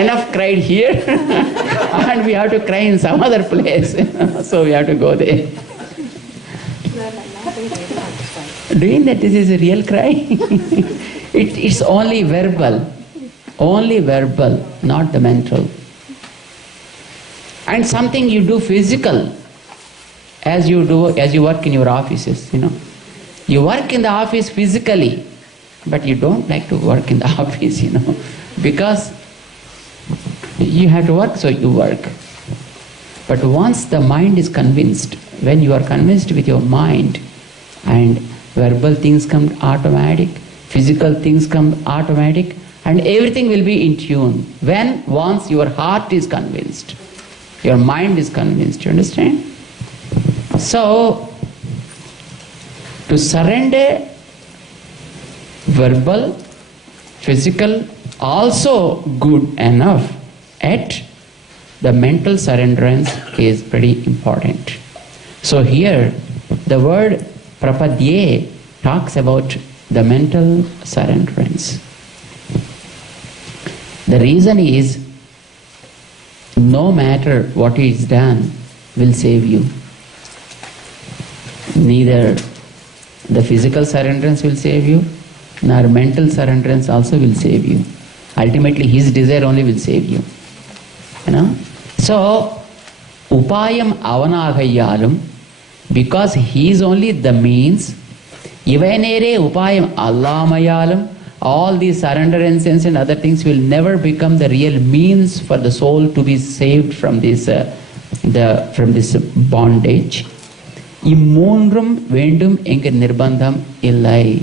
Enough cried here and we have to cry in some other place. So we have to go there. Doing that, this is a real cry. It's only verbal. Only verbal, not the mental. And something you do physical, as you work in your offices, You work in the office physically, but you don't like to work in the office, because you have to work, so you work. But once the mind is convinced, when you are convinced with your mind, and verbal things come automatic, physical things come automatic, and everything will be in tune. Once your heart is convinced, your mind is convinced, you understand? So, to surrender, verbal, physical, also good enough, yet the mental surrenderance is pretty important. So here, the word prapadye talks about the mental surrenderance. The reason is, no matter what is done will save you. Neither the physical surrenderance will save you, nor mental surrenderance also will save you. Ultimately, his desire only will save you. So, upayam avanagayalum, because he is only the means, ivainere upayam allamayalum, all these surrenderances and other things will never become the real means for the soul to be saved from this bondage. Immundrum vendum enga nirbandham illai.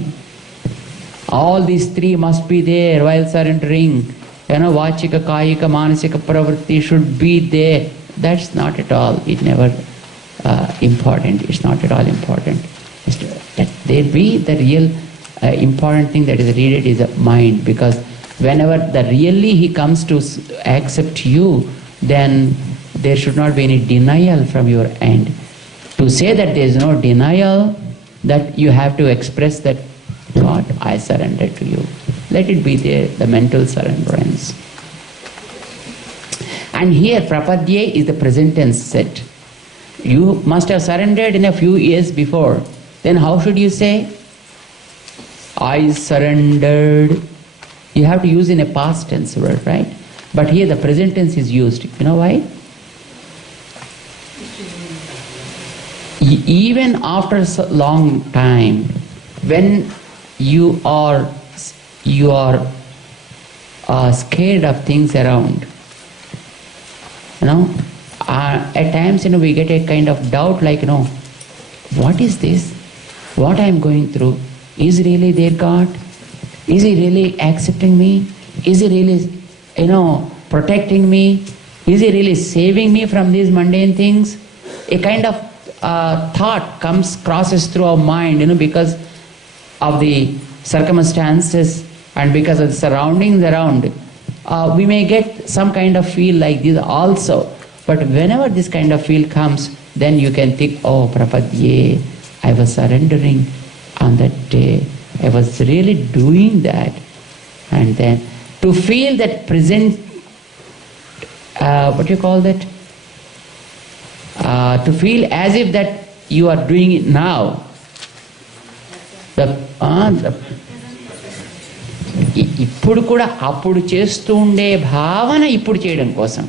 All these three must be there while surrendering. Vachika, kayika, manasika, pravritti should be there. That's not at all. It never important. It's not at all important. Let there be the real important thing that is needed is the mind, because whenever really he comes to accept you, then there should not be any denial from your end. To say that there is no denial, that you have to express that, God, I surrender to you. Let it be there, the mental surrenderance. And here, prapadye is the present tense set. You must have surrendered in a few years before. Then how should you say? I surrendered. You have to use in a past tense word, right? But here the present tense is used. You know why? Even after a long time, when you are scared of things around, at times we get a kind of doubt, like, what is this? What I am going through? Is really there God? Is He really accepting me? Is He really, protecting me? Is He really saving me from these mundane things? A kind of thought crosses through our mind, because of the circumstances and because of the surroundings around. We may get some kind of feel like this also. But whenever this kind of feel comes, then you can think, oh, prapadye, I was surrendering on that day. I was really doing that. And then to feel that present, to feel as if that you are doing it now. ఇప్పుడు కూడా అప్పుడు చేస్తూ ఉండే భావన ఇప్పుడు చేయడం కోసం.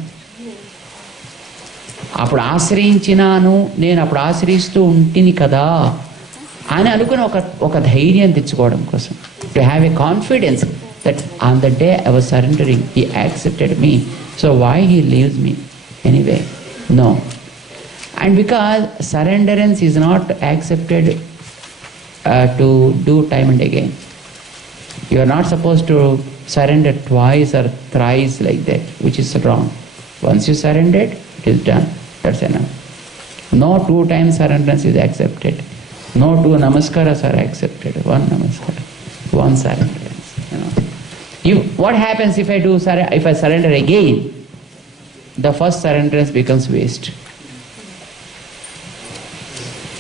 అప్పుడు ఆశ్రయించినాను, నేను అప్పుడు ఆశ్రయిస్తూ ఉంటుంది కదా అని అనుకుని ఒక ధైర్యం తెచ్చుకోవడం కోసం. To have a confidence that on the day I was surrendering, he accepted me, so why he leaves me anyway? No. And because surrenderance is not accepted to do time and again. You are not supposed to surrender twice or thrice like that, which is wrong. Once you surrendered, it is done. That's enough. No 2 times surrenderance is accepted. No 2 namaskaras are accepted. 1 namaskara, 1 surrenderance. What happens if I surrender again? The first surrenderance becomes waste.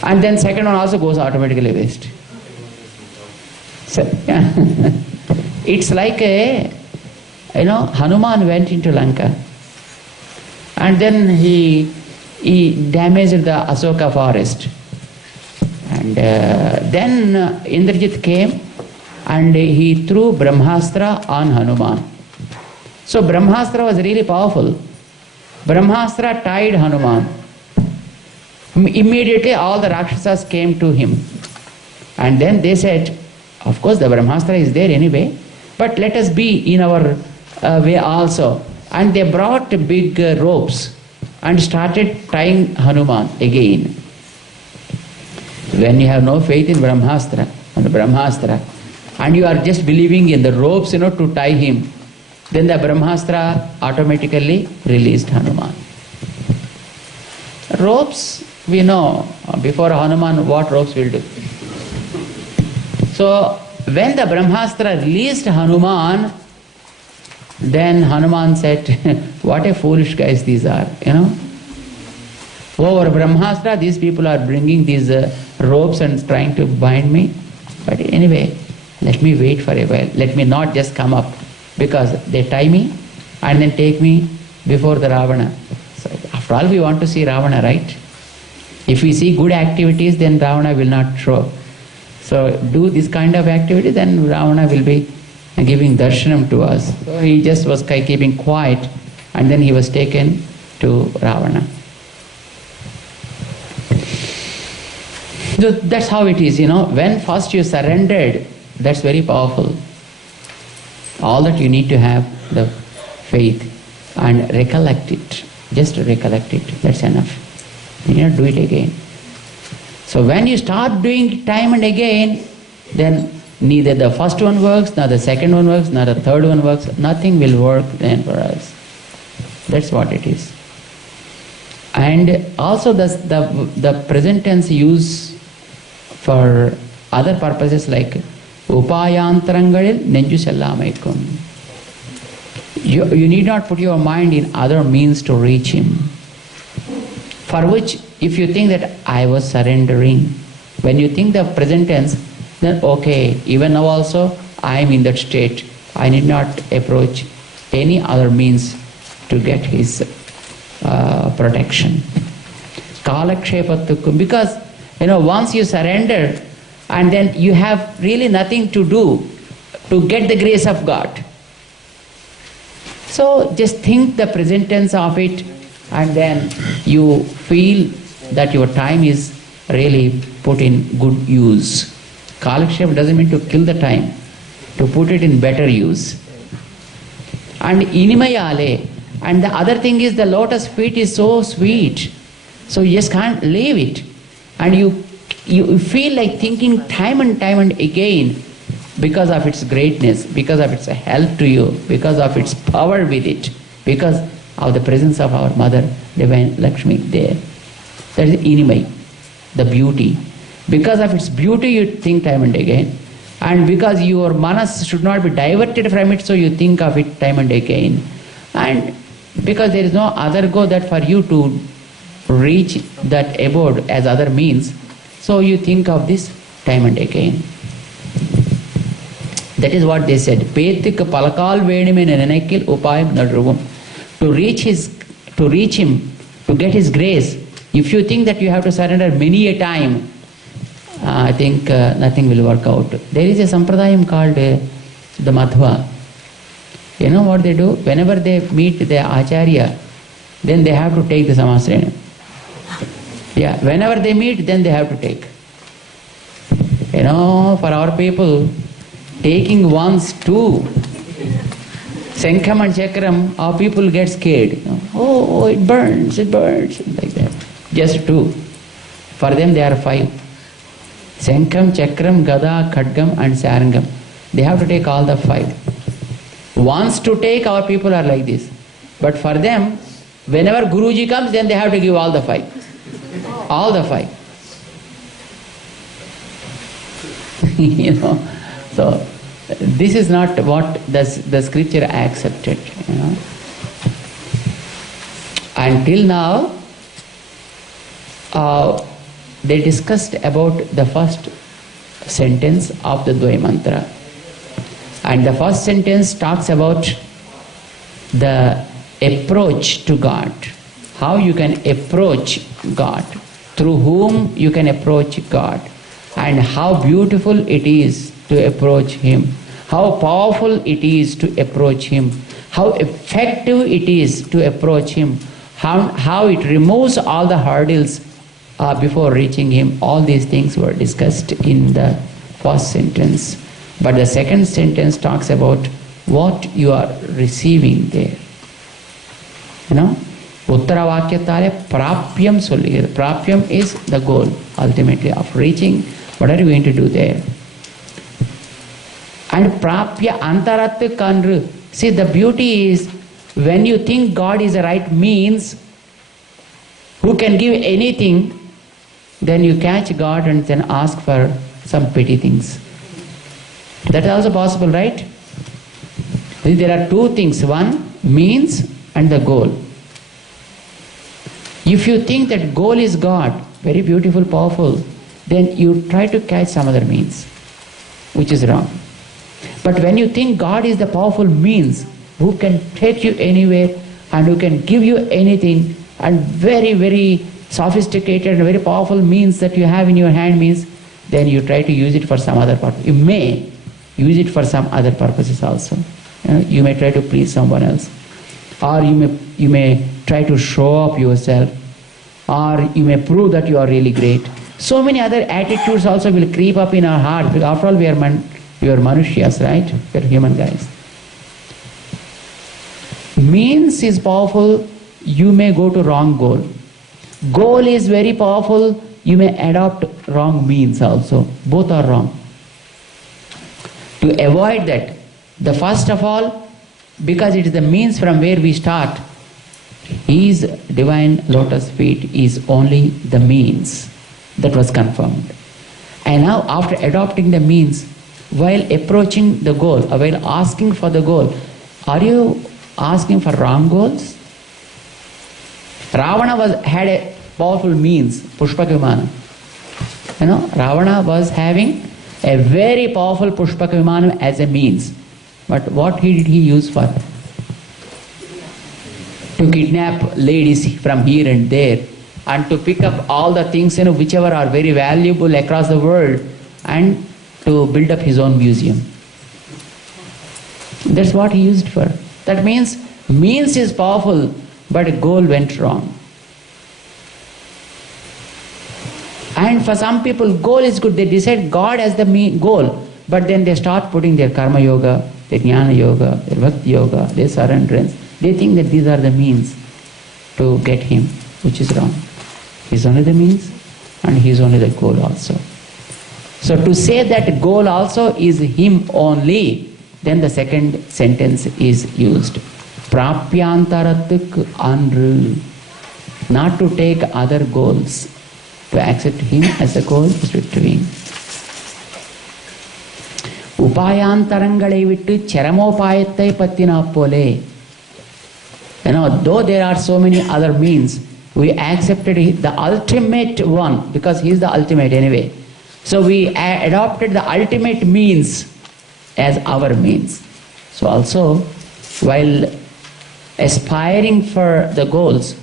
And then second one also goes automatically waste. So, It's like Hanuman went into Lanka, and then he damaged the Asoka forest. And then Indrajit came and he threw Brahmastra on Hanuman. So Brahmastra was really powerful. Brahmastra tied Hanuman. Immediately all the Rakshasas came to him. And then they said, of course the Brahmastra is there anyway, but let us be in our way also. And they brought big ropes and started tying Hanuman again. When you have no faith in Brahmastra, and you are just believing in the ropes, to tie him, then the Brahmastra automatically released Hanuman. Ropes, we know before Hanuman what ropes will do. So when the Brahmastra released Hanuman, then Hanuman said, what a foolish guys these are, Over Brahmastra, these people are bringing these ropes and trying to bind me. But anyway, let me wait for a while. Let me not just come up, because they tie me and then take me before the Ravana. So after all, we want to see Ravana, right? If we see good activities, then Ravana will not show. So do this kind of activity, then Ravana will be giving darshanam to us. So he just was keeping quiet, and then he was taken to Ravana. So that's how it is, when first you surrendered, that's very powerful. All that you need to have the faith and recollect it. Just recollect it, that's enough. You need to do it again. So when you start doing it time and again, then neither the first one works, nor the second one works, nor the third one works. Nothing will work then for us. That's what it is. And also the present tense use for other purposes like upayantarangalil nenju sellamaikum. You need not put your mind in other means to reach him. For which, if you think that I was surrendering, when you think the present tense, then okay, even now also I am in that state. I need not approach any other means to get his protection. Kalakshepattukkum, because once you surrender, and then you have really nothing to do to get the grace of God. So just think the present tense of it, and then you feel that your time is really put in good use. Kalakshep doesn't mean to kill the time, to put it in better use. And inimayale, and the other thing is the lotus feet is so sweet, so you just can't leave it. And you feel like thinking time and again, because of its greatness, because of its help to you, because of its power with it, because of the presence of our mother, Divine Lakshmi there. That is inimai, the beauty. Because of its beauty you think time and again, and because your manas should not be diverted from it, so you think of it time and again. And because there is no other go that for you to reach that abode as other means, so you think of this time and again. That is what they said. Petik palakal vedime nenekil upayam nadruvum. To reach him, to get his grace, if you think that you have to surrender many a time, I think nothing will work out. There is a sampradayam called the Madhva. You know what they do? Whenever they meet the Acharya, then they have to take the Samasrena. Yeah, whenever they meet, then they have to take. For our people, taking once two Sankham and Chakram, our people get scared. Oh, it burns, like that. Just two. For them, there are 5. Sankham, Chakram, Gada, Khadgam and Sarangam. They have to take all the 5. Once to take, our people are like this. But for them, whenever Guruji comes, then they have to give all the 5. All the 5. So this is not what the scripture accepted. Until now, they discussed about the first sentence of the Dwaya Mantra. And the first sentence talks about the approach to God. How you can approach God. Through whom you can approach God. And how beautiful it is to approach Him. How powerful it is to approach Him. How effective it is to approach Him. How it removes all the hurdles before reaching Him. All these things were discussed in the first sentence. But the second sentence talks about what you are receiving there. You know? Uttara Vakyatale Prapyam Solli. Prapyam is the goal, ultimately, of reaching. What are you going to do there? And Prapya Antarat Kandru. See, the beauty is, when you think God is the right means, who can give anything, then you catch God and then ask for some petty things. That is also possible, right? There are two things. One, means, and the goal. If you think that goal is God, very beautiful, powerful, then you try to catch some other means, which is wrong. But when you think God is the powerful means, who can take you anywhere and who can give you anything, and very, very sophisticated, very powerful means that you have in your hand means, then you try to use it for some other purpose. You may use it for some other purposes also. You may try to please someone else. Or you may try to show up yourself. Or you may prove that you are really great. So many other attitudes also will creep up in our heart. Because after all, we are Manushyas, right? We are human guys. Means is powerful, you may go to wrong goal. Goal is very powerful, you may adopt wrong means also. Both are wrong. To avoid that, the first of all, because it is the means from where we start, His divine lotus feet is only the means. That was confirmed. And now after adopting the means, while approaching the goal, while asking for the goal, are you asking for wrong goals? Ravana had a powerful means, Pushpaka Vimana. Ravana was having a very powerful Pushpaka Vimana as a means. But what did he use for? To kidnap ladies from here and there, and to pick up all the things whichever are very valuable across the world, and to build up his own museum. That's what he used for. That means is powerful, but goal went wrong. And for some people, goal is good. They decide God as the goal, but then they start putting their karma yoga, their jnana yoga, their bhakti yoga, their surrenderance. They think that these are the means to get Him, which is wrong. He's only the means, and He is only the goal also. So to say that goal also is Him only, then the second sentence is used. Prapyantaratuk andru. Not to take other goals. To accept Him as a goal is victory. Upayantarangalai vittu charamopayattai pattina pole. Though there are so many other means, we accepted the ultimate one, because He is the ultimate anyway. So we adopted the ultimate means as our means. So also, while aspiring for the goals,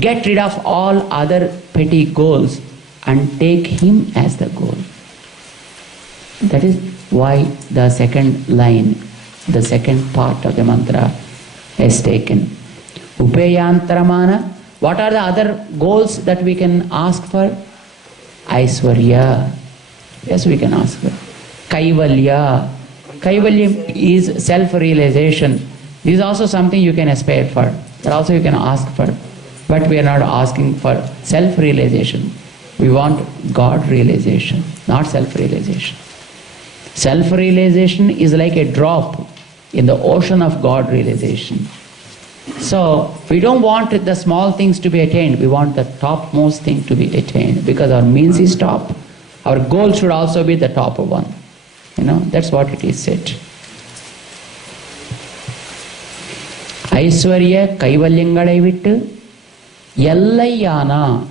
get rid of all other petty goals and take Him as the goal. That is why the second line, the second part of the mantra is taken. Upeyantaramana. What are the other goals that we can ask for? Aishwarya. Yes, we can ask for. Kaivalya. Kaivalya is self-realization. This is also something you can aspire for. That also you can ask for. But we are not asking for self-realization. We want God realization, not self-realization. Self-realization is like a drop in the ocean of God realization. So we don't want the small things to be attained. We want the topmost thing to be attained, because our means is top. Our goal should also be the top one. That's what it is said. Aishwarya Kaivalyangalai vittu Yallayyana.